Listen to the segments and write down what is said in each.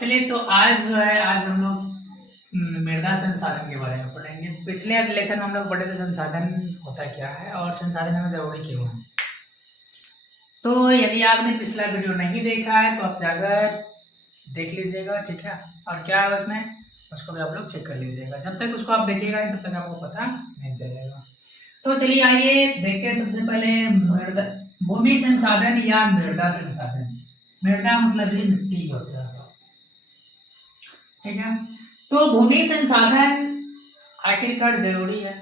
चलिए तो आज जो है आज हम लोग मृदा संसाधन के बारे में पढ़ेंगे। पिछले लेसन में हम लोग पढ़े थे संसाधन होता क्या है और संसाधन में जरूरी क्यों है। तो यदि आपने पिछला वीडियो नहीं देखा है तो आप जाकर देख लीजिएगा, ठीक है। और क्या है उसमें उसको भी आप लोग चेक कर लीजिएगा। जब तक उसको आप देखिएगा तब तक आपको पता नहीं चलेगा। तो चलिए आइए देखते हैं। सबसे पहले भूमि संसाधन या मृदा संसाधन। मृदा मतलब ही मिट्टी होता है, ठीक है। तो भूमि संसाधन आखिरकार जरूरी है,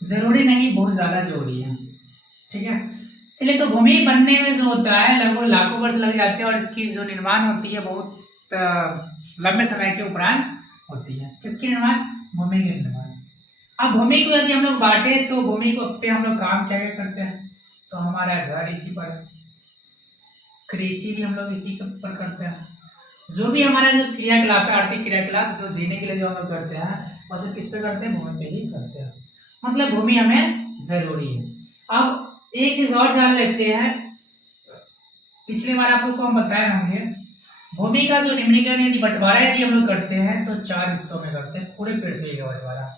जरूरी नहीं बहुत ज्यादा जरूरी है, ठीक है। चलिए तो भूमि बनने में जो होता है लगभग लाखों वर्ष लग जाते हैं और इसकी जो निर्माण होती है बहुत लंबे समय के उपरांत होती है। किसकी निर्माण? भूमि के निर्माण। अब भूमि को यदि हम लोग बांटे तो भूमि को पे हम लोग काम क्या करते हैं, तो हमारा घर इसी पर, कृषि भी हम लोग इसी पर करते हैं। जो भी हमारा जो क्रियाकलाप है, आर्थिक क्रियाकलाप जो जीने के लिए जो हम लोग करते हैं वो सब किस पे करते हैं? भूमि पे ही करते हैं। मतलब भूमि हमें जरूरी है। अब एक चीज और जान लेते हैं। पिछली बार आप लोग को हम बताए होंगे भूमि का जो निम्नीकरण यदि बंटवारा यदि हम लोग करते हैं तो 4 हिस्सों में करते हैं। पूरे पृथ्वी का बंटवारा,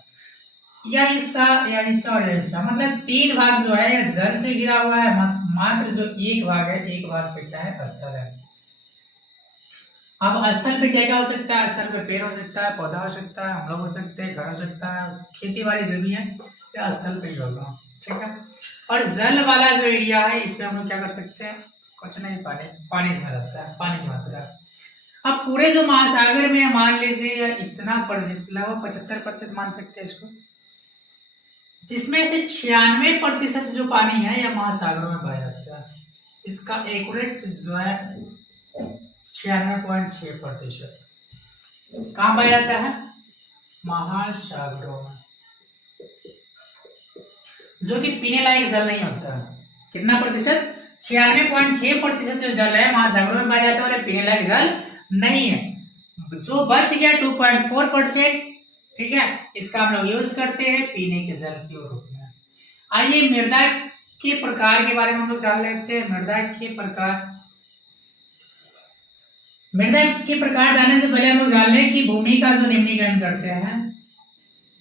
यह हिस्सा और यह हिस्सा, मतलब 3 भाग जो है जल से घिरा हुआ है। मात्र जो एक भाग है, एक भाग पे क्या है? स्थल है। अब स्थल पे क्या क्या हो सकता है? स्थल पे पेड़ हो सकता है, पौधा हो सकता है, हम लोग हो सकते हैं, घर हो सकता है, खेती बाड़ी जो भी है या स्थल पे ही होगा, ठीक है। और जल वाला जो एरिया है इस पे हम लोग क्या कर सकते हैं? कुछ नहीं, पानी इसमें रहता है, पानी की मात्रा। अब पूरे जो महासागर में मान लीजिए इतना लगभग 75% मान सकते हैं इसको, जिसमें से 96% जो पानी है यह महासागरों में पाया जाता है। इसका एक्यूरेट जो है 96.6% कहाँ पाया जाता है? महासागरों में, जो कि पीने लायक जल नहीं होता है। कितना प्रतिशत? 96.6% जो जल है महासागरों में पाया जाता है और पीने लायक जल नहीं है। जो बच गया 2.4%, ठीक है, इसका हम लोग यूज करते हैं पीने के जल के रूप में। आइए मृदा के प्रकार के बारे में हम लोग जान लेते हैं। मृदा के प्रकार जानने से पहले हम लोग जान लें कि भूमि का जो निम्नीकरण करते हैं,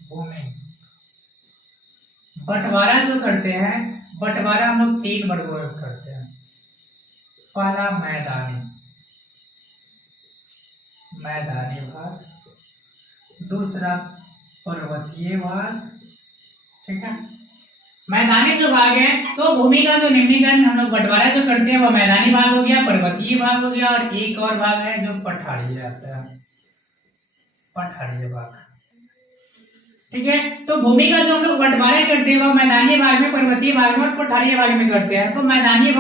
भूमि बंटवारा जो करते हैं, बंटवारा हम लोग 3 वर्गों में करते हैं। पहला मैदानी भाग, दूसरा पर्वतीय भाग, ठीक है। मैदानी जो भाग है तो भूमि का जो निम्नीकरण हम लोग बंटवारा जो करते हैं वो मैदानी भाग हो गया, पर्वतीय भाग हो गया, और एक और भाग है जो पठारी रहता है, पठारी भाग, ठीक है। तो भूमि का जो हम लोग बंटवारा करते हैं वो मैदानी भाग में, पर्वतीय भाग में और पठारी भाग में करते हैं। तो मैदानी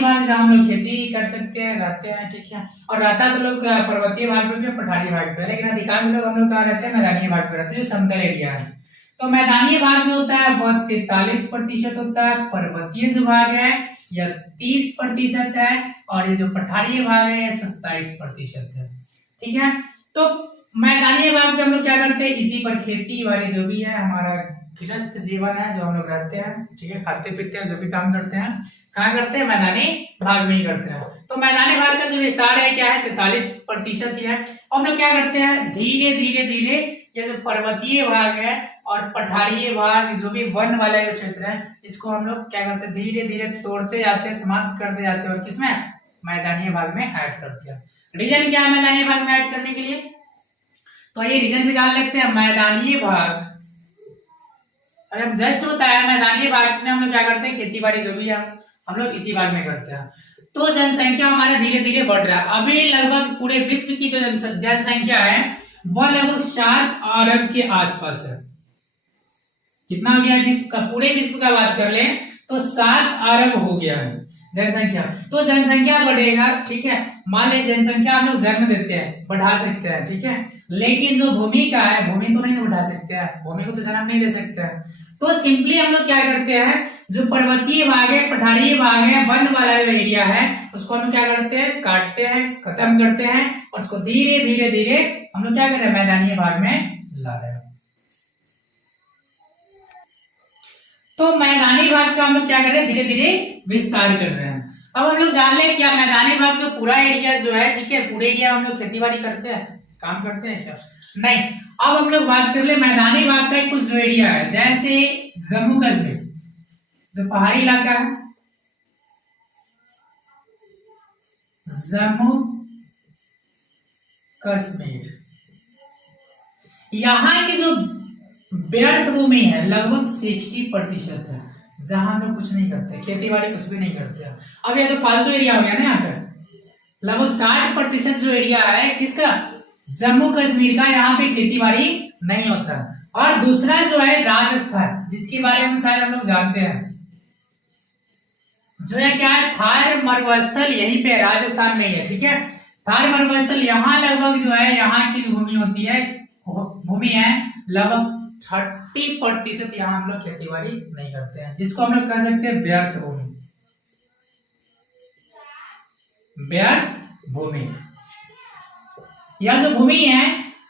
भाग जहाँ हम लोग खेती कर सकते हैं, रहते हैं, ठीक है। और रहता तो लोग पर्वतीय भाग में, पठारी भाग पे, लेकिन अधिकांश लोग हम लोग कहाँ रहते हैं? मैदानी भाग पे रहते हैं, जो समतल एरिया है। तो मैदानी भाग जो होता है वह 43% होता है, पर्वतीय जो भाग है यह 30% है, और ये जो पठारी भाग है यह 27% है, ठीक है। तो मैदानी भाग में हम लोग क्या करते हैं? इसी पर खेती बाड़ी जो भी है, हमारा गृहस्थ जीवन है जो हम लोग रहते हैं, ठीक है, खाते पीते हैं, जो भी काम करते हैं कहाँ करते हैं? मैदानी भाग में ही करते हैं। तो मैदानी भाग का जो विस्तार है क्या है? 43% ही है। और हम लोग क्या करते हैं? धीरे धीरे ये जो पर्वतीय भाग है और पठारी भाग जो भी वन वाला जो क्षेत्र है इसको हम लोग क्या करते हैं? धीरे धीरे तोड़ते जाते हैं, समाप्त करते जाते हैं, और किसमें? मैदानी भाग में ऐड करते हैं। रीजन क्या है मैदानी भाग में ऐड करने के लिए? तो ये रीजन भी जान लेते हैं। मैदानी भाग अगर जस्ट बताया, मैदानी भाग में हम लोग क्या करते हैं? खेती बाड़ी जो भी है हम लोग इसी भाग में करते हैं। तो जनसंख्या हमारा धीरे धीरे बढ़ रहा है। अभी लगभग पूरे विश्व की जो जनसंख्या है वह लगभग 7 अरब के आसपास है। कितना हो गया? विश्व का, पूरे विश्व का बात कर ले तो 7 अरब हो गया है जनसंख्या। तो जनसंख्या बढ़ेगा, ठीक है। मान लीजिए जनसंख्या हम लोग जन्म देते हैं, बढ़ा सकते हैं, ठीक है, लेकिन जो भूमि का है, भूमि तो नहीं बढ़ा सकते हैं, भूमि को तो जन्म नहीं दे सकते हैं। तो सिंपली हम लोग क्या करते हैं? जो पर्वतीय भाग है, पठारी भाग है, वन वाला जो एरिया है उसको हम क्या करते हैं? काटते हैं, खत्म करते हैं, और उसको धीरे धीरे हम लोग क्या कर रहे हैं? मैदानी भाग में ला रहे हैं। तो मैदानी भाग का हम लोग क्या कर रहे हैं? धीरे धीरे विस्तार कर रहे हैं। अब हम लोग जान ले क्या मैदानी भाग जो पूरा एरिया जो है, ठीक है, पूरे एरिया हम लोग खेती बाड़ी करते हैं, काम करते हैं क्या? नहीं। अब हम लोग बात कर ले मैदानी भाग का कुछ जो एरिया है, जैसे जम्मू कश्मीर जो पहाड़ी इलाका है, जम्मू कश्मीर, यहाँ की जो व्यर्थ भूमि है लगभग 60% है, जहां हम लोग कुछ नहीं करते, खेती बाड़ी कुछ भी नहीं करते। अब ये तो फालतू एरिया हो गया ना, यहाँ पे लगभग 60% जो एरिया है किसका, जम्मू कश्मीर का, यहाँ पे खेती बाड़ी नहीं होता। और दूसरा जो है राजस्थान, जिसके बारे में शायद हम लोग जानते हैं, जो है क्या है, थार मरुस्थल यहीं पे राजस्थान में ही है, ठीक है। थार मरुस्थल यहाँ लगभग जो है, यहाँ की भूमि होती है, भूमि है लगभग 30% यहाँ हम लोग खेती बाड़ी नहीं करते हैं, जिसको हम लोग कह सकते हैं व्यर्थ भूमि, व्यर्थ भूमि। यह जो भूमि है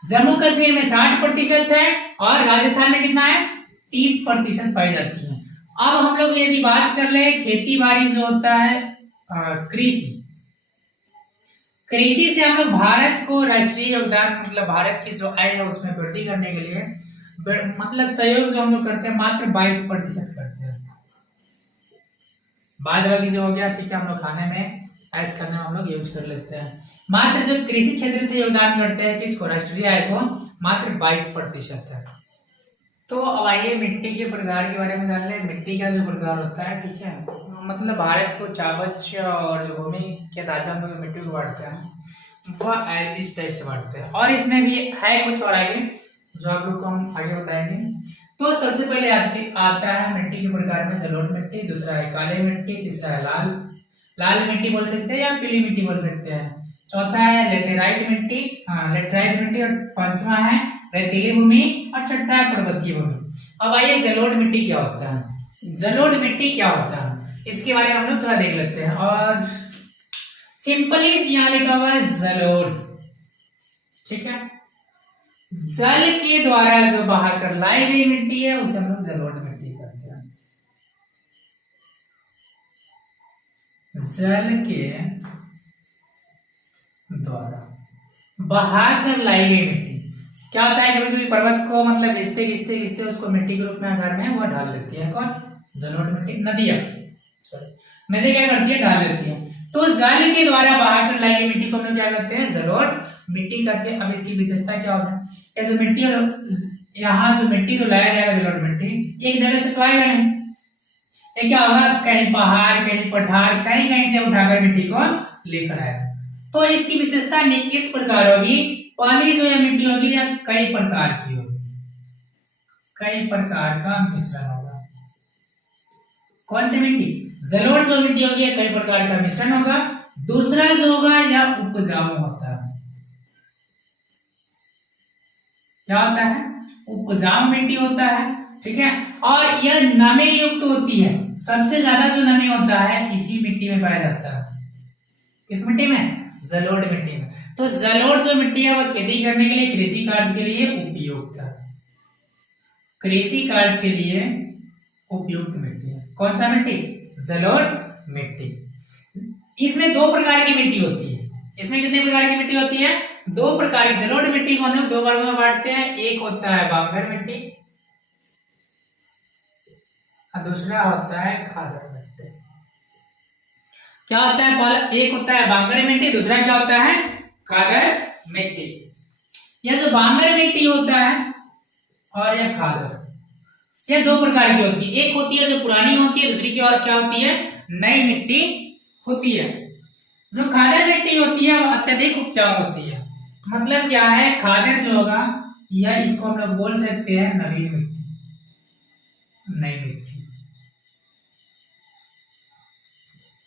जम्मू कश्मीर में 60% है और राजस्थान में कितना है, 30% पाई जाती है। अब हम लोग यदि बात कर ले खेती बाड़ी जो होता है कृषि, कृषि से हम लोग भारत को राष्ट्रीय योगदान, मतलब भारत की जो आय है उसमें वृद्धि करने के लिए मतलब सहयोग जो हम लोग करते हैं मात्र 22% करते हैं। बाद बाकी जो हो गया, ठीक है, हम लोग खाने में ऐश करने में हम लोग यूज कर लेते हैं। मात्र जो कृषि क्षेत्र से योगदान करते हैं किसको, राष्ट्रीय आय को, मात्र 22% है। तो अब आइए मिट्टी के प्रकार के बारे में जान ले। मिट्टी का जो प्रकार होता है, ठीक है, मतलब भारत को चावच और जो भूमि के आधार पर हम लोग मिट्टी को बांटते हैं, वह इस टाइप से बांटते हैं। और इसमें भी है कुछ और आगे जो आप लोग को हम आगे बताएंगे। तो सबसे पहले आता है मिट्टी के प्रकार में जलोढ़ मिट्टी, दूसरा है काली मिट्टी, तीसरा है लाल मिट्टी बोल सकते हैं या पीली मिट्टी बोल सकते हैं, चौथा है लेटेराइट मिट्टी और पांचवा है रेतीली भूमि और छठा है पर्वतीय भूमि। अब आइए जलोढ़ मिट्टी क्या होता है। जलोढ़ मिट्टी क्या होता है इसके बारे में हम लोग थोड़ा देख लेते हैं। और सिंपली यहाँ लिखा हुआ है जलोढ़, ठीक है, जल के द्वारा जो बाहर कर लाई गई मिट्टी है उसे हम लोग जलोढ़ मिट्टी कहते हैं। जल के द्वारा बाहर कर लाई गई मिट्टी क्या होता है, कभी कभी पर्वत को मतलब घिसते घिसते घिसते उसको मिट्टी के रूप में आकार में वो ढाल लेती है, कौन, जलोढ़ मिट्टी। नदी क्या करती है, ढाल लेती है। तो जल के द्वारा बाहर कर लाई गई मिट्टी को हम लोग क्या करते हैं, जलोढ़ मिट्टी करते हैं। अब इसकी विशेषता क्या होता है, ऐसे मिट्टी, यहाँ जो मिट्टी जो लाया जाएगा जलोढ़ मिट्टी एक जगह से तो आएगा नहीं, ये क्या होगा, कहीं पहाड़ कहीं पठार कहीं कहीं से उठाकर मिट्टी को लेकर आएगा। तो इसकी विशेषता इस प्रकार होगी, पहली जो है मिट्टी होगी या कई प्रकार की होगी, कई प्रकार का मिश्रण होगा। कौन सी मिट्टी, जलोढ़ जो मिट्टी होगी कई प्रकार का मिश्रण होगा। दूसरा जो होगा या उपजाऊ होता है, क्या होता है, उपजाऊ मिट्टी होता है, ठीक है। और यह नमी युक्त होती है, सबसे ज्यादा जो नमी होता है इसी मिट्टी में पाया जाता है। किस मिट्टी में, जलोढ़ मिट्टी में। तो जलोढ़ जो मिट्टी है वह खेती करने के लिए, कृषि कार्य के लिए उपयुक्त है, कृषि कार्य के लिए उपयुक्त मिट्टी है। कौन सा मिट्टी, जलोढ़ मिट्टी। इसमें दो प्रकार की मिट्टी होती है, इसमें कितने प्रकार की मिट्टी होती है, दो प्रकार की। जलोढ़ मिट्टी को हम लोग दो वर्गों में बांटते हैं, एक होता है बांगर मिट्टी और दूसरा होता है खादर मिट्टी। क्या होता है, पहला एक होता है बांगर मिट्टी, दूसरा क्या होता है, खादर मिट्टी। यह जो बांगर मिट्टी होता है और यह खादर, यह दो प्रकार की होती है। एक होती है जो पुरानी होती है, दूसरी की और क्या होती है, नई मिट्टी होती है। जो खादर मिट्टी होती है वो अत्यधिक उपजाऊ होती है। मतलब क्या है, खादर जो होगा या इसको हम लोग बोल सकते हैं नवीन मिट्टी, नई मिट्टी।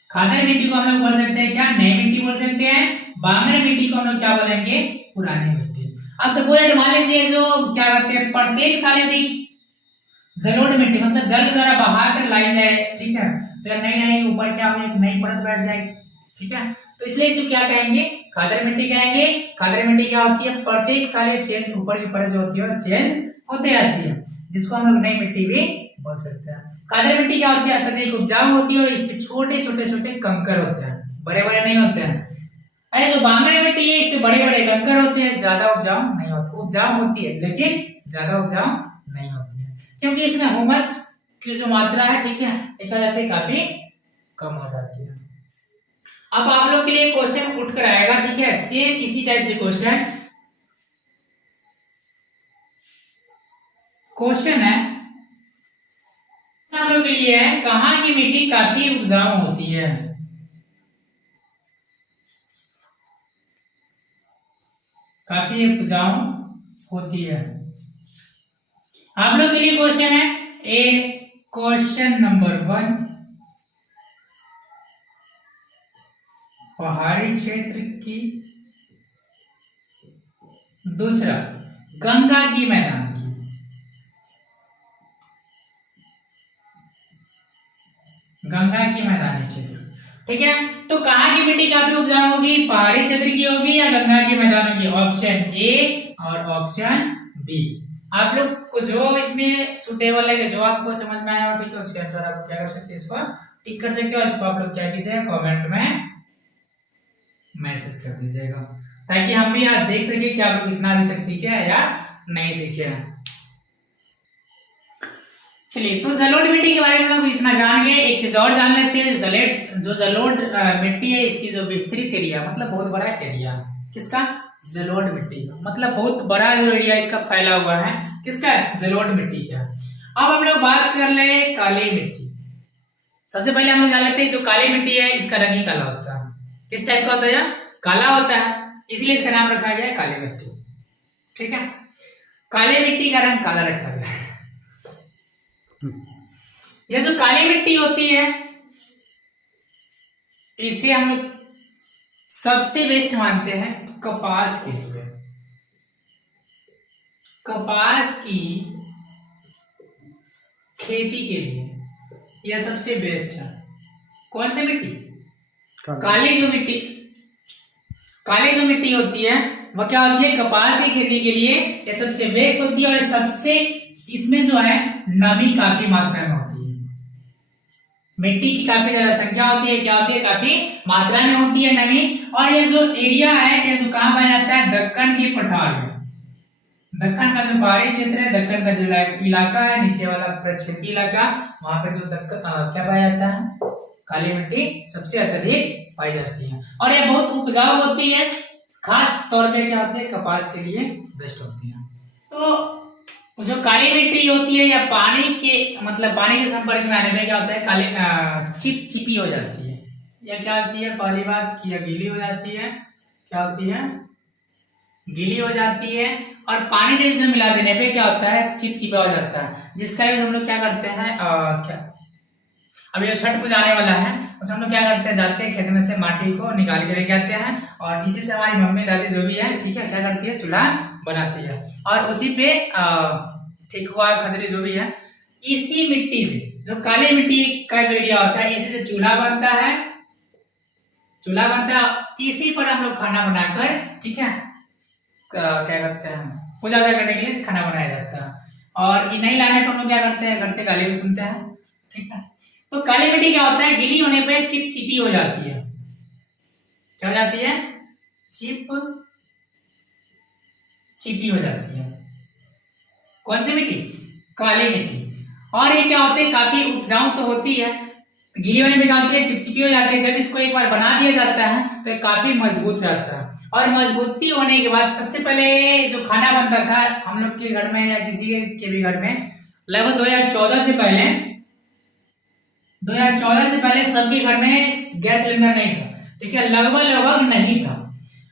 खादर मिट्टी को हम लोग बोल सकते हैं क्या, नई मिट्टी बोल सकते हैं। बांगर मिट्टी को हम लोग क्या बोलेंगे, पुरानी मिट्टी। अब सपोज मान लीजिए जो क्या करते हैं, प्रत्येक साल यदि जलोढ़ मिट्टी मतलब जल द्वारा बहा कर लाई जाए, ठीक है, तो यह नई नई ऊपर क्या होगी, नई परत बैठ जाएगी, ठीक है। तो इसलिए इसे क्या कहेंगे, खादर मिट्टी कहेंगे। खादर मिट्टी क्या होती है, प्रत्येक साल चेंज, ऊपर की परत जो होती है चेंज होते रहती है, जिसको हम लोग नई मिट्टी भी बोल सकते हैं। कादर मिट्टी क्या होती है, अत्यधिक उपजाऊ होती है और इसमें छोटे छोटे छोटे कंकर होते हैं, बड़े बड़े नहीं होते हैं। अरे जो बांगड़ मिट्टी है इसमें बड़े बड़े कंकर होते हैं, ज्यादा उपजाऊ नहीं होती, उपजाऊ होती है लेकिन ज्यादा उपजाऊ नहीं होती है, क्योंकि इसमें ह्यूमस की जो मात्रा है, ठीक है, देखा जाता है काफी कम हो जाती है। अब आप लोग के लिए क्वेश्चन उठ कर आएगा, ठीक है, सेम इसी टाइप से क्वेश्चन है आप लोग के लिए है, कहाँ की मिट्टी काफी उपजाऊ होती है? काफी उपजाऊ होती है। आप लोग के लिए क्वेश्चन है, क्वेश्चन नंबर 1, पहाड़ी क्षेत्र की, दूसरा गंगा की मैदान की, गंगा की मैदानी क्षेत्र, ठीक है। तो कहाँ की मिट्टी काफी उपजाऊ होगी, पहाड़ी क्षेत्र की होगी या गंगा की मैदानों की? ऑप्शन ए और ऑप्शन बी। आप लोग को जो इसमें सुटेबल है, जो आपको समझ में आया हो, ठीक है, उसके अनुसार आप क्या कर सकते हैं, इसको टिक कर सकते हो। इसको आप लोग क्या कीजिएगा, कमेंट में मैसेज कर दीजिएगा, ताकि हम भी यहाँ देख सके कि आप लोग इतना अभी तक सीखे हैं या नहीं सीखे हैं। चलिए, तो जलोढ़ मिट्टी के बारे में हम इतना जान गए। एक चीज और जान लेते हैं, जलोढ़ मिट्टी है, इसकी जो विस्तृत एरिया, मतलब बहुत बड़ा एरिया, किसका? जलोढ़ मिट्टी का, मतलब बहुत बड़ा जो एरिया इसका फैला हुआ है, किसका? जलोढ़ मिट्टी का। अब हम लोग बात कर ले काली मिट्टी। सबसे पहले हम लोग जान लेते हैं, जो काली मिट्टी है इसका रंग ही काला होता है। किस टाइप का होता है? काला होता है, इसलिए इसका नाम रखा गया है काली मिट्टी, ठीक है। काली मिट्टी का रंग काला रखा गया है। यह जो काली मिट्टी होती है, इसे हम लोग सबसे बेस्ट मानते हैं कपास के लिए। कपास की खेती के लिए यह सबसे बेस्ट है। कौन सी मिट्टी? काली जो मिट्टी होती है वह क्या होती है? कपास की खेती के लिए यह सबसे बेस्ट होती है, और सबसे इसमें जो है नमी काफी मात्रा में होती है। मिट्टी की काफी ज्यादा संख्या होती है, क्या होती है? काफी मात्रा में होती है नमी। और ये जो एरिया है, ये जो कहाँ पाया जाता है? दक्कन की पठार में। दक्कन का जो पहाड़ी क्षेत्र है, दक्कन का जो इलाका है, नीचे वाला प्रक्षेपी इलाका, वहां पे जो क्या पाया जाता है? काली मिट्टी सबसे अत्यधिक पाई जाती है, और ये बहुत उपजाऊ होती है। खास तौर पे क्या होती है? कपास के लिए बेस्ट होती है। तो जो काली मिट्टी होती है, या पानी के मतलब पानी के संपर्क में आने में क्या होता है? काली चिपचिपी हो जाती है, या क्या होती है? पहली बात की, या गीली हो जाती है। क्या होती है? गीली हो जाती है, और पानी जैसे मिला देने पे क्या होता है? चिपचिपा हो जाता है, जिसका यूज हम लोग क्या करते हैं? क्या अभी जो छठ पूजा आने वाला है, उसमें हम लोग क्या करते हैं? जाते हैं खेत में से माटी को निकाल के लेके आते हैं, और इसी से हमारी मम्मी दादी जो भी है, ठीक है, क्या करती है? चूल्हा बनाती है, और उसी पे ठेकुआ खजरी जो भी है, इसी मिट्टी से, जो काली मिट्टी का जो एरिया होता है, इसी से चूल्हा बनता है। इसी पर हम लोग खाना बनाकर, ठीक है, क्या करते हैं? पूजा करने के लिए खाना बनाया जाता है। और ये नहीं लाने पर हम लोग क्या करते हैं? घर से गाली भी सुनते हैं, ठीक है। तो काली मिट्टी क्या होता है? गीली होने पे चिपचिपी हो जाती है। क्या हो जाती है? चिपी हो जाती है। कौन सी मिट्टी? काली मिट्टी। और ये क्या होते हैं? काफी उपजाऊ तो होती है, गीली होने पे क्या होती है? चिपचिपी हो जाती है। जब इसको एक बार बना दिया जाता है तो ये काफी मजबूत हो जाता है, और मजबूती होने के बाद सबसे पहले जो खाना बनता था हम लोग के घर में, या किसी के भी घर में, लगभग 2014 से पहले सबके घर में गैस सिलेंडर नहीं था, ठीक है, लगभग नहीं था।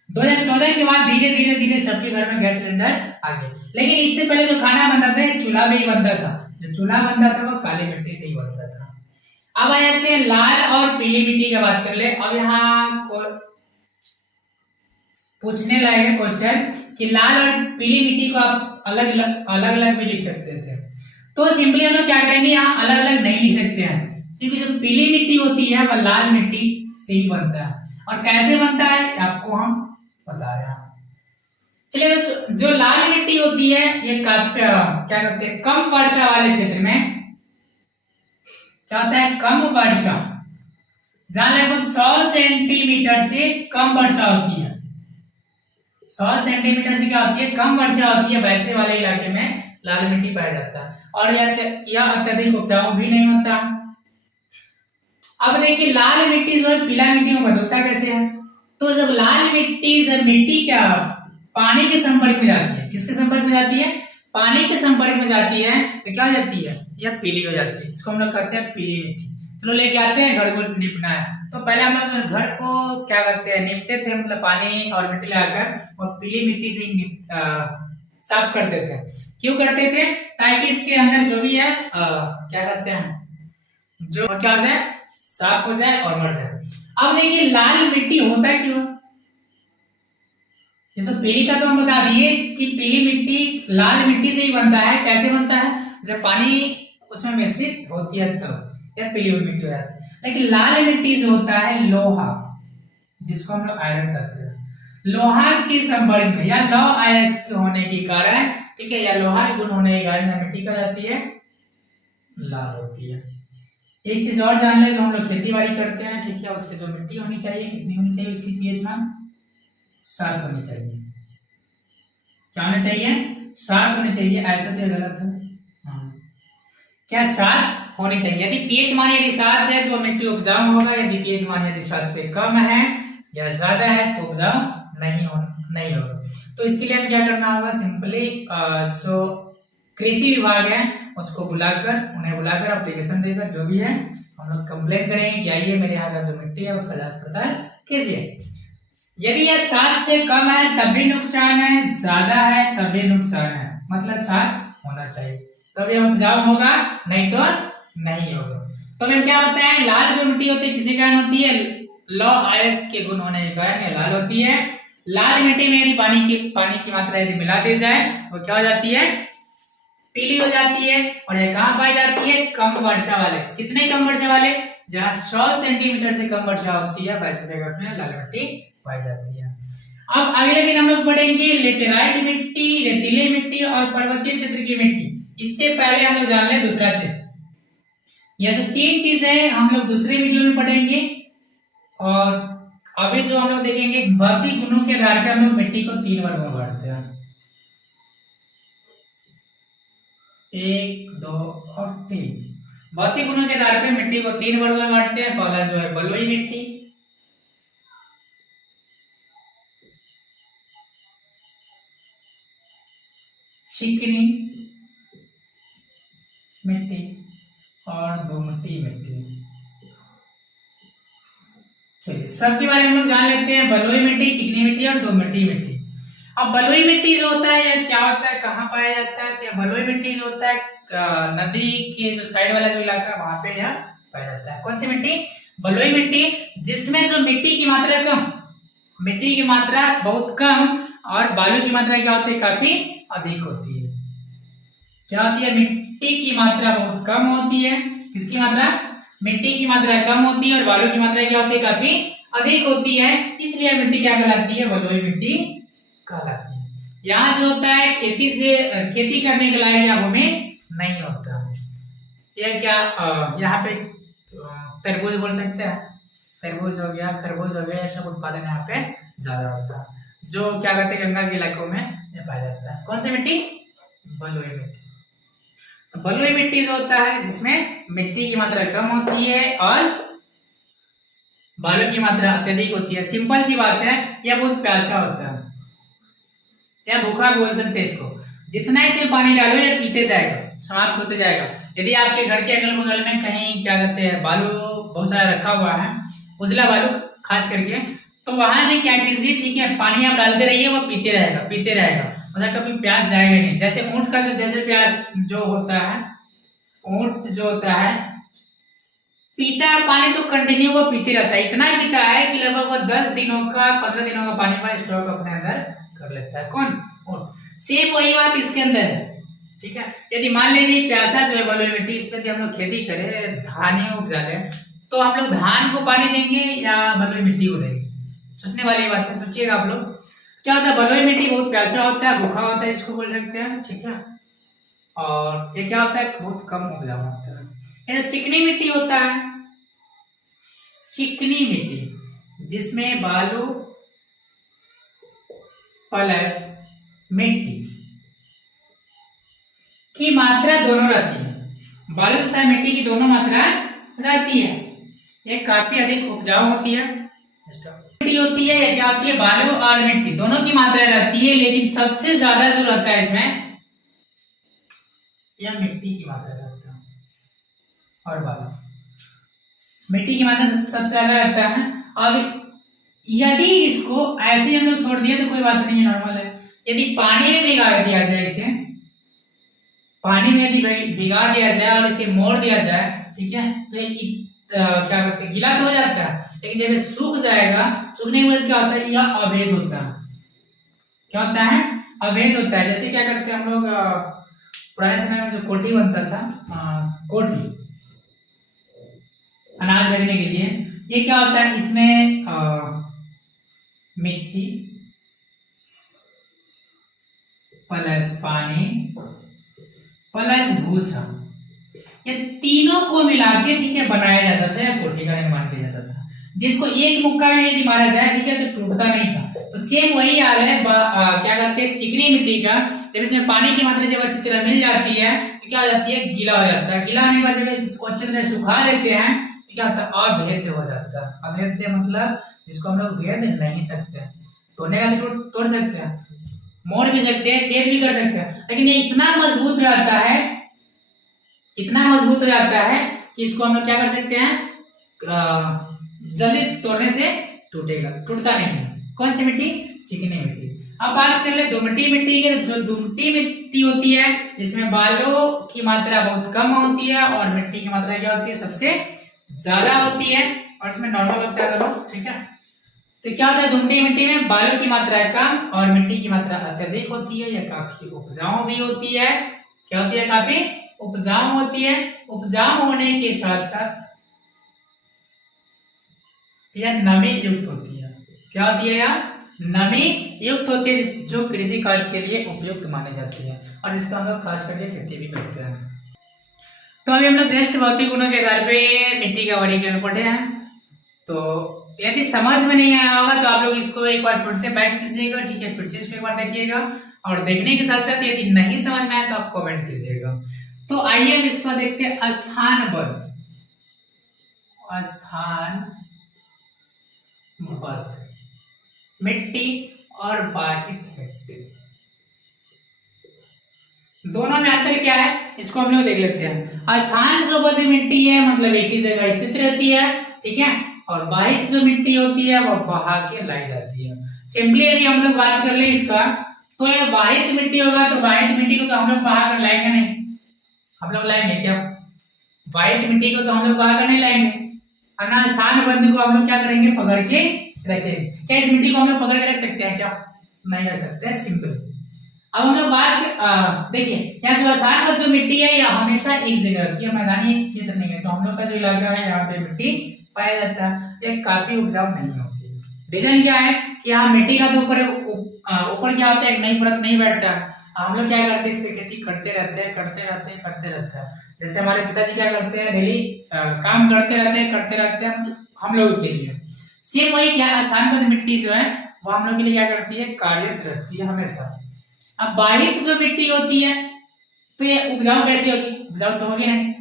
2014 के बाद धीरे धीरे सबके घर में गैस सिलेंडर आ गए। लेकिन इससे पहले जो खाना बनता था चूल्हा में ही बनता था। जो चूल्हा बनता था वो काली मिट्टी से ही बनता था। अब आ जाते हैं लाल और पीली मिट्टी की बात कर ले। अब यहाँ पूछने लायक है क्वेश्चन कि लाल और पीली मिट्टी को आप अलग अलग भी लिख सकते थे, तो सिंपली हम लोग क्या करेंगे? यहाँ अलग अलग नहीं लिख सकते हैं, क्योंकि जो पीली मिट्टी होती है वह लाल मिट्टी से ही बनता है। और कैसे बनता है आपको हम बता रहे हैं। चलिए, जो लाल मिट्टी होती है ये क्या करते हैं? कम वर्षा वाले क्षेत्र में, क्या होता है, कम वर्षा, जहां लगभग 100 सेंटीमीटर से कम वर्षा होती है, 100 सेंटीमीटर से क्या होती है, कम वर्षा होती है, वैसे वाले इलाके में लाल मिट्टी पाया जाता है। और यह अत्यधिक उपजाऊ भी नहीं होता। अब देखिए लाल मिट्टी जो है पीला मिट्टी में बदलता कैसे है। तो जब लाल मिट्टी, जब मिट्टी क्या पानी के संपर्क में जाती है, किसके संपर्क में जाती है, पानी के संपर्क में जाती है, तो क्या हो जाती है, यह पीली हो जाती है। इसको हम लोग कहते हैं पीली मिट्टी। चलो लेके आते हैं, घर को निपना है। तो पहले हम लोग घर को क्या करते हैं, निपते थे, मतलब पानी और मिट्टी लगाकर, और पीली मिट्टी से साफ करते थे। क्यों करते थे, ताकि इसके अंदर जो भी है क्या करते हैं, जो क्या हो जाए, साफ हो जाए और मर जाए। अब देखिए लाल मिट्टी होता है क्यों, ये तो पीली का तो हम बता दिए कि पीली मिट्टी लाल मिट्टी से ही बनता है। कैसे बनता है, जब पानी उसमें मिश्रित होती है तब यह पीली हुई मिट्टी हो जाती है। लेकिन लाल मिट्टी जो होता है लोहा, जिसको हम लोग आयरन कहते हैं, लोहा के संपर्क में या लौह अयस्क होने के कारण, ठीक है, या लोहा के गुण होने के कारण मिट्टी क्या जाती है, लाल होती है। एक चीज और जान ले, जो हम लोग खेती बाड़ी करते हैं, ठीक है, उसकी जो मिट्टी होनी चाहिए, कितनी होनी चाहिए, उसकी पीएच मान 7 होनी चाहिए। क्या होनी चाहिए, 7 होनी चाहिए। ऐसा तो गलत है, क्या 7 होनी चाहिए। यदि पीएच मान यदि 7 है तो मिट्टी उपजाऊ होगा, यदि पीएच मान यदि 7 से कम है या ज्यादा है तो उपजाऊ नहीं होगा। तो इसके लिए हमें क्या करना होगा, सिंपली जो कृषि विभाग है उसको उन्हें बुलाकर एप्लीकेशन देकर जो भी है हम लोग कंप्लेंट करेंगे कि आइए मेरे यहाँ का जो मिट्टी है उसका जांच पड़ताल कीजिए। यदि यह 7 से कम है तब भी नुकसान है, ज्यादा है तब भी नुकसान है, मतलब 7 होना चाहिए तब ये उपजाऊ होगा, नहीं तो नहीं होगा। तो हमें क्या बताएं, लाल जो मिट्टी होती है किसी कारण होती है, लौह अयस्क के गुण होने के कारण ये लाल होती है। लाल मिट्टी में यदि पानी की मात्रा यदि मिला दी जाए वो क्या हो जाती है, पीली हो जाती है। और ये कहाँ पाई जाती है, कम वर्षा वाले, कितने कम वर्षा वाले, जहाँ 100 सेंटीमीटर से कम वर्षा होती है वैसे जगह में लाल मिट्टी पाई जाती है। अब अगले दिन हम लोग पढ़ेंगे लेटेराइट मिट्टी, रेतीली मिट्टी और पर्वतीय क्षेत्र की मिट्टी। इससे पहले हम लोग जान ले दूसरा चीज, ये जो 3 चीज है हम लोग दूसरे वीडियो में पढ़ेंगे। और अभी जो हम लोग देखेंगे भौतिक गुणों के आधार पर हम लोग मिट्टी को 3 वर्गों में बांटते हैं, 1, 2 और 3। भौतिक गुणों के आधार पर मिट्टी को 3 वर्गों में बांटते हैं। पहला जो है बलुई मिट्टी, चिकनी मिट्टी और दोमटी मिट्टी। चलिए सबके बारे में हम लोग जान लेते हैं, बलुई मिट्टी, चिकनी मिट्टी और दोमटी मिट्टी। अब बलुई मिट्टी जो होता है यह क्या होता है, कहाँ पाया जाता है, तो बलुई मिट्टी जो होता है नदी के जो साइड वाला जो इलाका है वहां पे यह पाया जाता है। कौन सी मिट्टी, बलुई मिट्टी, जिसमें जो मिट्टी की मात्रा कम, मिट्टी की मात्रा बहुत कम और बालू की मात्रा क्या होती है, काफी अधिक होती है। क्या होती है, मिट्टी की मात्रा बहुत कम होती है, किसकी मात्रा, मिट्टी की मात्रा कम होती है और बालू की मात्रा क्या होती है, काफी अधिक होती है। इसलिए मिट्टी क्या कहलाती है, बलुई मिट्टी कहलाती है। यहाँ से होता है खेती करने के लायक या भूमि नहीं होता। यह क्या यहाँ पे तरबूज बोल सकते हैं, तरबूज हो गया, खरबूज हो गया, ये सब उत्पादन यहाँ पे ज्यादा होता है, जो क्या कहते हैं गंगा के इलाकों में ये पाया जाता है। कौन सी मिट्टी, बलुई मिट्टी। तो बलुई मिट्टी जो होता है जिसमें मिट्टी की मात्रा कम होती है और बालू की मात्रा अत्यधिक होती है। सिंपल सी बात है, यह बहुत प्यासा होता है या भूखा बोल सकते हैं इसको। जितना इसमें पानी डालो ये पीते जाएगा, समाप्त होते जाएगा। यदि आपके घर के अगल बगल में कहीं क्या कहते हैं बालू बहुत सारा रखा हुआ है, उजला बालू खास करके, तो वहां में क्या कीजिए, ठीक है, पानी आप डालते रहिए, वो पीते रहेगा, मतलब कभी प्यास जाएगा नहीं। जैसे ऊंट का जैसे प्यास जो होता है, ऊंट जो होता है पीता है पानी तो कंटिन्यू वो पीते रहता है, इतना पीता है कि लगभग वो 10 दिनों का 15 दिनों का पानी का स्टॉक अपने अंदर कर लेता है। कौन, ऊंट। सेम वही बात इसके अंदर है, ठीक है। यदि मान लीजिए प्यासा जो है बलुई मिट्टी, इस पर हम लोग खेती करें, धान ही उपजा लें, तो हम लोग धान को पानी देंगे या बलुई मिट्टी को देंगे, सोचने वाली बात है, सोचिएगा आप लोग। क्या होता है, बलुई मिट्टी बहुत प्यासा होता है, भूखा होता है, इसको बोल सकते हैं, ठीक है। और ये क्या होता है, बहुत कम उपजाऊ होता है। ये तो चिकनी मिट्टी होता है, चिकनी मिट्टी जिसमें बालू प्लस मिट्टी की मात्रा दोनों रहती है। बालू तथा मिट्टी की दोनों मात्रा रहती है। ये काफी अधिक उपजाऊ होती है। मिट्टी होती है, क्या होती है, बालू और मिट्टी दोनों की मात्रा रहती है, लेकिन सबसे ज्यादा जो रहता है इसमें यह मिट्टी की मात्रा रहता है और बालू, मिट्टी की मात्रा सबसे ज्यादा रहता है। अब यदि इसको ऐसे ही हम लोग छोड़ दिए तो कोई बात नहीं है, नॉर्मल है। यदि पानी में भिगा दिया जाए, इसे पानी में यदि भिगा दिया जाए और इसे मोड़ दिया जाए, ठीक है, तो ये क्या करते हैं, गीला तो हो जाता है, लेकिन जब ये सूख जाएगा, सूखने के बाद क्या होता है, यह अभेद होता है। क्या होता है, अभेद होता है। जैसे क्या करते हैं हम लोग, पुराने समय में जो कोठी बनता था, कोठी अनाज रखने के लिए, ये क्या होता है, इसमें मिट्टी प्लस पानी प्लस भूसा, ये तीनों को मिला के, ठीक है, बनाया जाता था या कोठी का निर्माण किया जाता था, जिसको एक मुक्का में यदि मारा जाए, ठीक है, तो टूटता नहीं था। तो सेम वही हाल है, क्या करते हैं, चिकनी मिट्टी का, जब इसमें पानी की मात्रा जब अच्छी तरह मिल जाती है तो क्या हो जाती है, गीला हो जाता है। गीला होने के बाद जब इसको अच्छी तरह सुखा लेते हैं तो क्या होता है, अभेद्य हो जाता है। अभेद्य मतलब जिसको हम लोग भेद नहीं सकते, तोड़ने का तोड़ सकते हैं, मोड़ भी सकते हैं, छेद भी कर सकते हैं, लेकिन ये इतना मजबूत रहता है, इतना मजबूत हो जाता है कि इसको हम लोग क्या कर सकते हैं, जल्दी तोड़ने से टूटेगा, टूटता नहीं है। कौन सी मिट्टी, चिकनी मिट्टी। अब बात कर ले दोमटी मिट्टी की। जो दोमटी मिट्टी होती है, जिसमें बालू की मात्रा बहुत कम होती है और मिट्टी की मात्रा क्या होती है, सबसे ज्यादा होती है, और इसमें नॉर्मल होता है, ठीक है। तो क्या होता है, दोमटी मिट्टी में बालू की मात्रा कम और मिट्टी की मात्रा अत्यधिक होती है। यह काफी उपजाऊ भी होती है। क्या होती है, काफी उपजाऊ होती है। उपजाऊ होने के साथ साथ यह नमी युक्त होती है। क्या होती है, यह नमी युक्त होती है, जो कृषि कार्य के लिए उपयुक्त मानी जाती है और जिसका हम लोग खास करके खेती भी करते हैं। तो अभी हम लोग जस्ट भौतिक गुणों के आधार पे मिट्टी का वर्गीकरण पढ़े हैं। तो यदि समझ में नहीं आया होगा तो आप लोग इसको एक बार फिर से बैक कीजिएगा, ठीक है, फिर से इसको एक बार देखिएगा, और देखने के साथ साथ यदि नहीं समझ में आया तो आप कमेंट कीजिएगा। तो आइए हम इसको देखते हैं, स्थानबद्ध, स्थानबद्ध मिट्टी और बाहित मिट्टी, दोनों में अंतर क्या है, इसको हम लोग देख लेते हैं। स्थानबद्ध मिट्टी है, मतलब एक ही जगह स्थित रहती है, ठीक है, और बाहित जो मिट्टी होती है वह बहा के लाई जाती है। सिंपली यदि हम लोग बात कर ले इसका, तो ये बाहित मिट्टी होगा, तो बाहित मिट्टी को तो हम लोग बहा कर लाएंगे नहीं, हम लोग लाएंगे क्या, बाहित मिट्टी को तो हम लोग बहा कर नहीं लाएंगे, अपना स्थानबद्ध को हम लोग क्या करेंगे, पकड़ के रखेंगे। क्या इस मिट्टी को हम लोग पकड़ के रख सकते हैं, क्या नहीं रख सकते, सिंपल। अब हम लोग बात देखिए, यहाँ जो स्थानबद्ध जो मिट्टी है यह हमेशा एक जगह रहती है, मैदानी क्षेत्र नहीं है। तो हम लोग का जो इलाका है यहाँ पे मिट्टी पाया जाता है, ये काफी उपजाऊ नहीं होती। रीजन क्या है कि यहाँ मिट्टी का तो ऊपर क्या होता है, एक नई परत नहीं बैठता। हम लोग क्या करते हैं, इस पे खेती करते रहते हैं। जैसे हमारे पिताजी क्या करते हैं, डेली काम करते रहते हैं हम लोगों के लिए। सेम वही क्या, स्थानबद्ध मिट्टी जो है वो हम लोग के लिए क्या करती है, कार्यरत रहती है हमेशा। अब बाहित जो मिट्टी होती है तो ये उपजाऊ कैसे होगी, उपजाऊ तो होगी नहीं।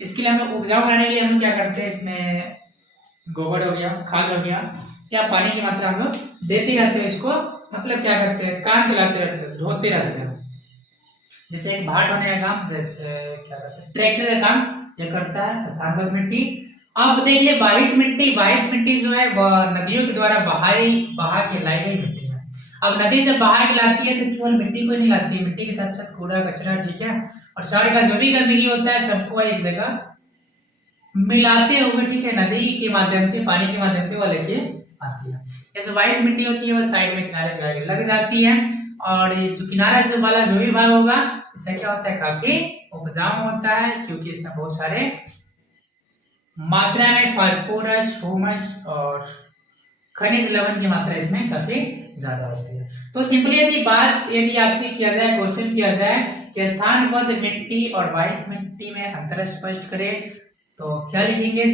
इसके लिए हम लोग उपजाऊ बनाने के लिए हम लोग क्या करते हैं, इसमें गोबर हो गया, खाद हो गया, या पानी की मात्रा हम लोग देते रहते हैं। इसको मतलब क्या करते हैं, काम चलाते रहते हैं, ढोते रहते हैं। जैसे एक भाट होने का काम, जैसे क्या करते हैं, ट्रैक्टर का काम ये करता है स्थानबद्ध मिट्टी। अब देखिए बाहित मिट्टी जो है वह नदियों के द्वारा बहा के लाई गई मिट्टी है। अब नदी जब बहा के लाती है तो केवल मिट्टी को नहीं लाती है, मिट्टी के साथ साथ कूड़ा कचरा, ठीक है, और शहर का जो भी गंदगी होता है सबको एक जगह मिलाते हुए, ठीक है, नदी के माध्यम से, पानी के माध्यम से वो लेके आती है। ये जो व्हाइट मिट्टी होती है वो साइड में किनारे लग जाती है, और ये जो किनारा से वाला जो भी भाग होगा इससे क्या होता है, काफी उपजाऊ होता है, क्योंकि इसमें बहुत सारे मात्रा में फास्फोरस, ह्यूमस और खनिज लवण की मात्रा इसमें काफी ज्यादा होती है। तो सिंपली यदि आपसे किया जाए, क्वेश्चन किया जाए कि स्थानबद्ध मिट्टी और बाहित मिट्टी में अंतर स्पष्ट करें, तो क्या लिखेंगे,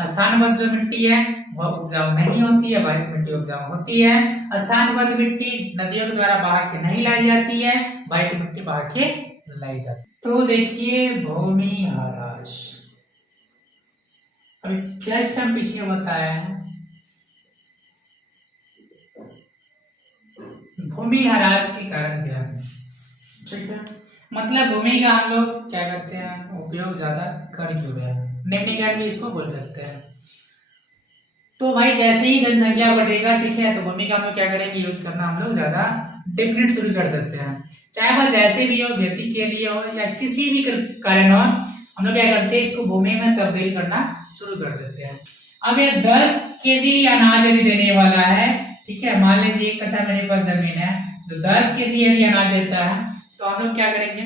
स्थानबद्ध जो मिट्टी है वह उपजाऊ नहीं होती है, बारिश मिट्टी उपजाऊ होती है। स्थानबद्ध मिट्टी नदियों के द्वारा बहा के नहीं लाई जाती है, बारिश मिट्टी बहा के लाई जाती है। तो देखिए भूमि ह्रास, अभी जस्ट हम पीछे बताया है भूमि ह्रास के कारण क्या है, ठीक है। मतलब भूमि का हम लोग क्या करते हैं, उपयोग ज्यादा कर क्यों रहे हैं, निम्नलिखित भी इसको बोल सकते हैं। तो भाई जैसे ही जनसंख्या बढ़ेगा, ठीक है, तो भूमि का हम लोग क्या करेंगे, यूज करना हम लोग ज्यादा डिफरेंट शुरू कर देते हैं। चाहे वह जैसे भी हो, खेती के लिए हो या किसी भी कारण हो, हम लोग क्या करते हैं, इसको भूमि में तब्दील करना शुरू कर देते हैं। अब ये 10 केजी अनाज यदि देने वाला है, ठीक है, मान लीजिए 1 कट्ठा मेरे पास जमीन है, तो 10 केजी यदि अनाज देता है, तो हम लोग क्या करेंगे,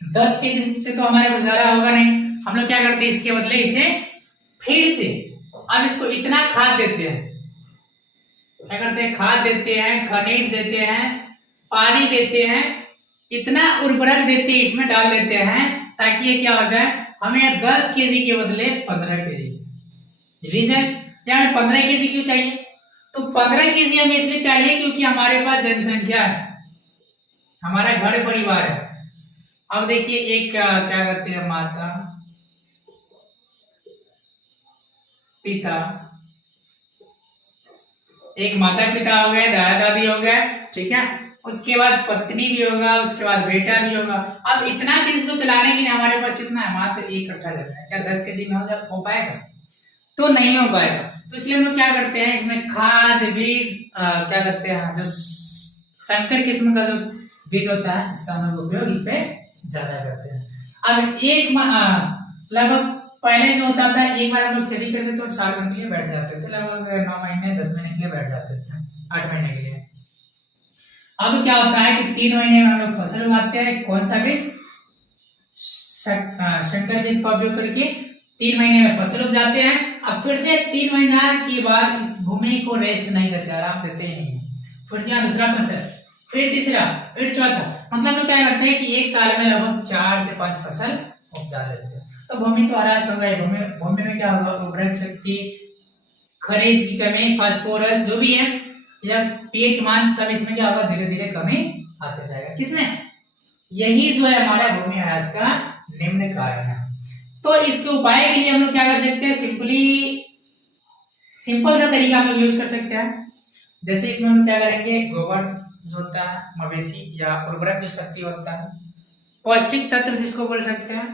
10 केजी से तो हमारा गुजारा होगा नहीं, हम लोग क्या करते हैं, इसके बदले इसे फिर से अब इसको इतना खाद देते हैं, क्या करते हैं, खाद देते हैं, खनिज देते हैं, पानी देते हैं, इतना उर्वरक देते हैं, इसमें डाल देते हैं ताकि ये क्या हो जाए, हमें 10 केजी के बदले 15 केजी। रीजन क्या, हमें 15 केजी क्यों चाहिए, तो 15 केजी हमें इसलिए चाहिए क्योंकि हमारे पास जनसंख्या है, हमारा घर परिवार है। अब देखिए एक क्या करते हैं, माता पिता, एक माता पिता हो गए, दादा दादी हो गए, ठीक है, उसके बाद पत्नी भी होगा, उसके बाद बेटा भी होगा। अब इतना चीज तो चलाने के लिए हमारे पास कितना है, मात्र 1 कट्ठा जगह है, क्या 10 केजी में हो पाएगा, तो नहीं हो पाएगा। तो इसलिए हम लोग क्या करते हैं, इसमें खाद बीज क्या करते हैं, जो संकर किस्म का जो बीज होता है, इसका हम लोग उपयोग इस पे ज्यादा करते हैं। अब एक लगभग पहले जो होता था, एक बार हम लोग खेती करते तो 4 महीने के लिए बैठ जाते थे, लगभग 9 महीने 10 महीने के लिए बैठ जाते थे, 8 महीने के लिए। अब क्या होता है कि 3 महीने में हम लोग फसल उगाते हैं, कौन सा बीज, संकर बीज का उपयोग करके 3 महीने में फसल उग जाते हैं। अब फिर से 3 महीना के बाद इस भूमि को रेस्ट नहीं देते, आराम देते ही नहीं, फिर से दूसरा फसल, फिर तीसरा, फिर चौथा, मतलब लोग क्या करते हैं कि 1 साल में लगभग 4 से 5 फसल उपजा लेते हैं। तो भूमि तो ह्रास हो गई, भूमि में क्या होगा, उर्वरक शक्ति, खनिज की कमी, फास्फोरस जो भी है, या पीएच मान, सब इसमें क्या होगा, धीरे धीरे कमी आते जाएगा। किसमें, यही जो है हमारा भूमि ह्रास का निम्न कारण है। तो इसके उपाय के लिए हम लोग क्या कर सकते हैं, सिंपल सा तरीका हम लोग यूज कर सकते हैं। जैसे इसमें हम क्या करेंगे, गोबर जो होता है मवेशी, या उर्वरक जो शक्ति होता है, पौष्टिक तत्व जिसको बोल सकते हैं,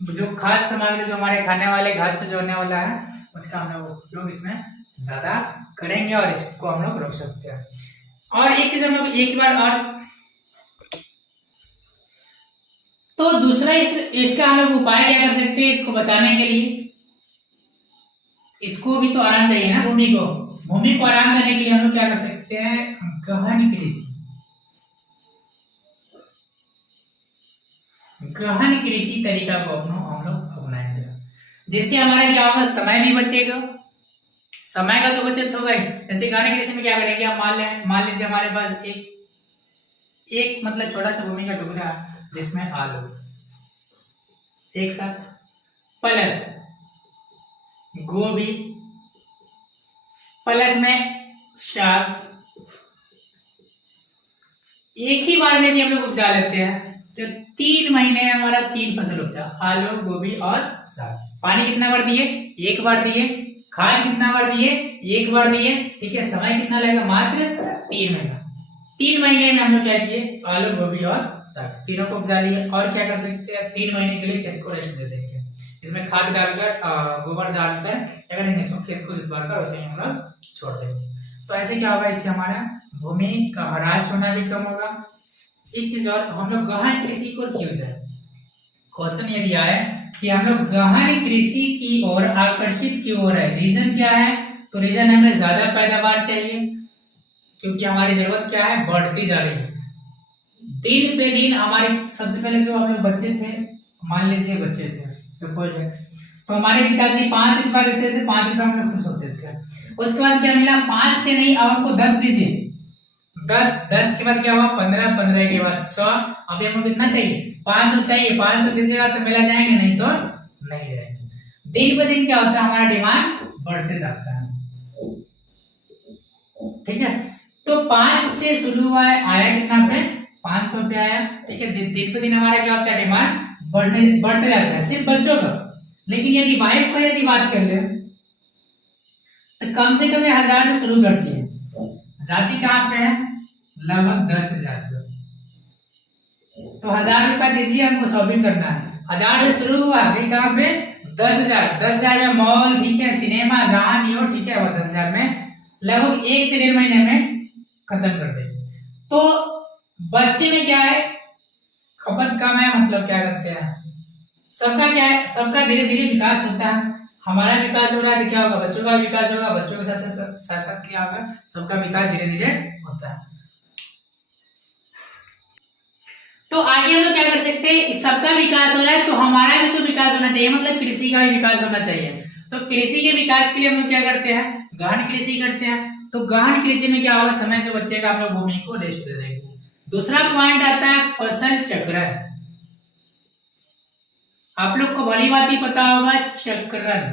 जो खाद्य सामग्री जो हमारे खाने वाले घास से जोड़ने वाला है, उसका हम लोग उपयोग इसमें ज्यादा करेंगे और इसको हम लोग रोक सकते हैं। और एक चीज हम लोग एक बार और, तो दूसरा इसका हम लोग उपाय क्या कर सकते हैं, इसको बचाने के लिए, इसको भी तो आराम चाहिए ना, भूमि को आराम देने के लिए हम लोग क्या कर सकते हैं, गहन कृषि तरीका को हम लोग अपनाएंगे, जिससे हमारा क्या होगा, समय भी बचेगा, समय का तो बचत होगा ही। जैसे गहन कृषि में क्या करेंगे, आप मान लीजिए हमारे पास एक मतलब छोटा सा भूमि का टुकड़ा है, जिसमें आलू एक साथ, प्लस गोभी, प्लस में साग, एक ही बार में यदि हम लोग उपजा लेते हैं, तो 3 महीने में हमारा 3 फसल उपजा, आलू, गोभी और साग। पानी कितना बार दिए, 1 बार दिए, खाद कितना बार दिए, 1 बार दिए, ठीक है, समय कितना लगेगा, मात्र 3 महीना। 3 महीने में हम लोग क्या किए, आलू, गोभी और साग तीनों को उपजा लिए। और क्या कर सकते हैं, 3 महीने के लिए खेत को रेस्ट दे देंगे, इसमें खाद डालकर, गोबर डालकर, अगर इसको खेत को जुतवा कर उसे हम लोग छोड़ देंगे। तो ऐसे क्या होगा, इससे हमारा भूमि का ह्रास होना भी कम होगा। एक चीज और, हम लोग गहन कृषि को क्यों जाए, क्वेश्चन ये दिया है कि हम लोग गहन कृषि की ओर आकर्षित क्यों हो रहे हैं, रीजन क्या है, तो रीजन हमें ज्यादा पैदावार चाहिए, क्योंकि हमारी जरूरत क्या है, बढ़ती जा रही है दिन पे दिन। हमारे सबसे पहले जो हम लोग बच्चे थे, मान लीजिए बच्चे थे सपोज है, तो हमारे पिताजी 5 रुपया देते थे, 5 रुपया हम लोग खुश होते थे। उसके बाद क्या मिला, 5 से नहीं, अब हमको 10 दीजिए, 10, 10 के बाद क्या हुआ 15, 15 के बाद 100। अभी हमको कितना चाहिए 500 चाहिए, 500 दीजिएगा तो मिला जाएंगे, नहीं तो नहीं रहेंगे। दिन ब दिन क्या होता है हमारा डिमांड बढ़ते जाता है, ठीक है। तो 5 से शुरू हुआ है, आया कितना पे 500 पे आया, ठीक है। दिन ब दिन हमारा क्या होता है डिमांड बढ़ते जाता है, सिर्फ बच्चों का। लेकिन यदि वाइफ का यदि बात कर ले तो कम से कम 1000 से शुरू करती है, जाती कहाँ पे है लगभग 10,000 पे। तो 1000 रुपया दीजिए, हमको शॉपिंग करना है, 1000 से शुरू हुआ, अभी कहाँ पे 10,000। 10,000 में मॉल, ठीक है, सिनेमा जहां भी हो, ठीक है, वो 10,000 में लगभग 1 से 1.5 महीने में खत्म कर देंगे। तो बच्चे में क्या है खपत कम है, मतलब क्या करते हैं सबका क्या है, सबका धीरे धीरे विकास होता है। हमारा विकास हो रहा है तो क्या होगा बच्चों का विकास होगा, बच्चों के साथ साथ क्या होगा सबका विकास धीरे धीरे होता है। तो आगे हम लोग क्या कर सकते हैं, सबका विकास हो रहा है तो हमारा भी तो विकास होना चाहिए, मतलब कृषि का भी विकास होना चाहिए। तो कृषि के विकास के लिए हम लोग क्या करते हैं गहन कृषि करते हैं। तो गहन कृषि में क्या होगा समय से बचेगा, हम लोग भूमि को रेस्ट दे देंगे। दूसरा पॉइंट आता है फसल चक्रण। आप लोग को भली बात ही पता होगा चक्रण,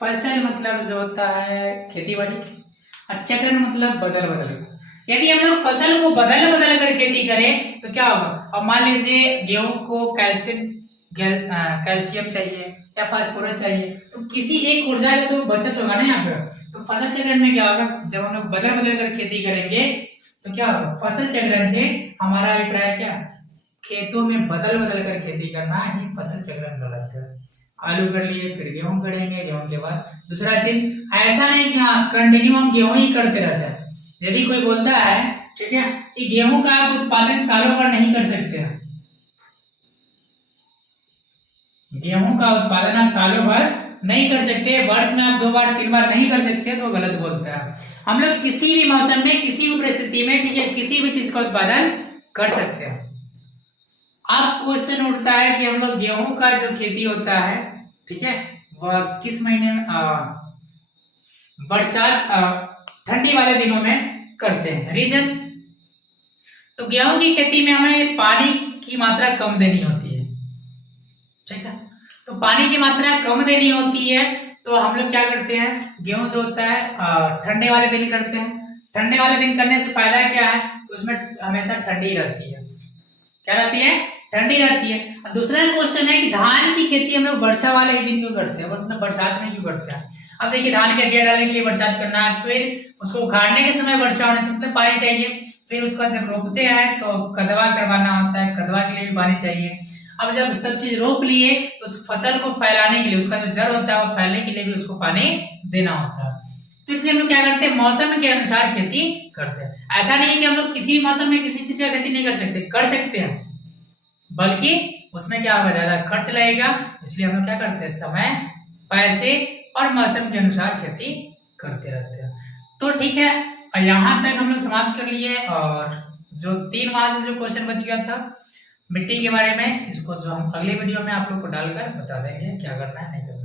फसल मतलब जो होता है खेती बाड़ी, और चक्रण मतलब बदल बदल। यदि हम लोग फसल को बदल बदल कर खेती करें तो क्या होगा, अब मान लीजिए गेहूं को कैल्शियम चाहिए या फास्फोरस चाहिए, तो किसी एक ऊर्जा का तो बचत होगा ना यहाँ पे। तो फसल चक्रण में क्या होगा, जब हम लोग बदल बदल कर खेती करेंगे तो क्या होगा, फसल चक्रण से हमारा अभिप्राय क्या, खेतों में बदल बदल कर खेती करना ही फसल चक्रण कहलाता है। आलू कर लिए फिर गेहूं करेंगे, गेहूं के बाद दूसरा चीज, ऐसा नहीं कि हाँ कंटिन्यू हम गेहूं ही करते रह जाए। यदि कोई बोलता है ठीक है कि गेहूं का आप उत्पादन सालों भर नहीं कर सकते हैं, गेहूं का उत्पादन आप सालों भर नहीं कर सकते, वर्ष में आप 2 बार 3 बार नहीं कर सकते, तो गलत बोलता है। हम लोग किसी भी मौसम में किसी भी परिस्थिति में ठीक है किसी भी चीज का उत्पादन कर सकते हैं। अब क्वेश्चन उठता है कि हम लोग गेहूं का जो खेती होता है ठीक है वह किस महीने में, बरसात ठंडी वाले दिनों में करते हैं। रीजन, तो गेहूं की खेती में हमें पानी की मात्रा कम देनी होती है, ठीक है। तो पानी की मात्रा कम देनी होती है तो हम लोग क्या करते हैं, गेहूं जो होता है ठंडे वाले दिन करते हैं। ठंडे वाले दिन करने से फायदा क्या है, तो उसमें हमेशा ठंडी रहती है, क्या रहती है ठंडी रहती है। और दूसरा क्वेश्चन है कि धान की खेती हम लोग वर्षा वाले ही दिन क्यों करते हैं, मतलब बरसात में क्यों करते हैं। अब देखिए धान के बिया डालने के लिए बरसात करना है, फिर उसको उखाड़ने के समय वर्षा होने मतलब पानी चाहिए, फिर उसका जब रोपते हैं तो कदवा करवाना होता है, कदवा के लिए भी पानी चाहिए। अब जब सब चीज रोप लिए तो उस फसल को फैलाने के लिए, उसका जो जड़ होता है वो फैलने के लिए भी उसको पानी देना होता है। तो इसलिए हम लोग क्या करते हैं मौसम के अनुसार खेती करते हैं। ऐसा नहीं है कि हम लोग किसी मौसम में किसी चीज का खेती नहीं कर सकते हैं, बल्कि उसमें क्या होगा ज्यादा खर्च लगेगा, इसलिए हम लोग क्या करते हैं समय पैसे और मौसम के अनुसार खेती करते रहते हैं। तो ठीक है, यहाँ तक हम लोग समाप्त कर लिए। और जो 3 वहां से जो क्वेश्चन बच गया था मिट्टी के बारे में, इसको जो हम अगले वीडियो में आप लोग को डालकर बता देंगे क्या करना है नहीं करना है।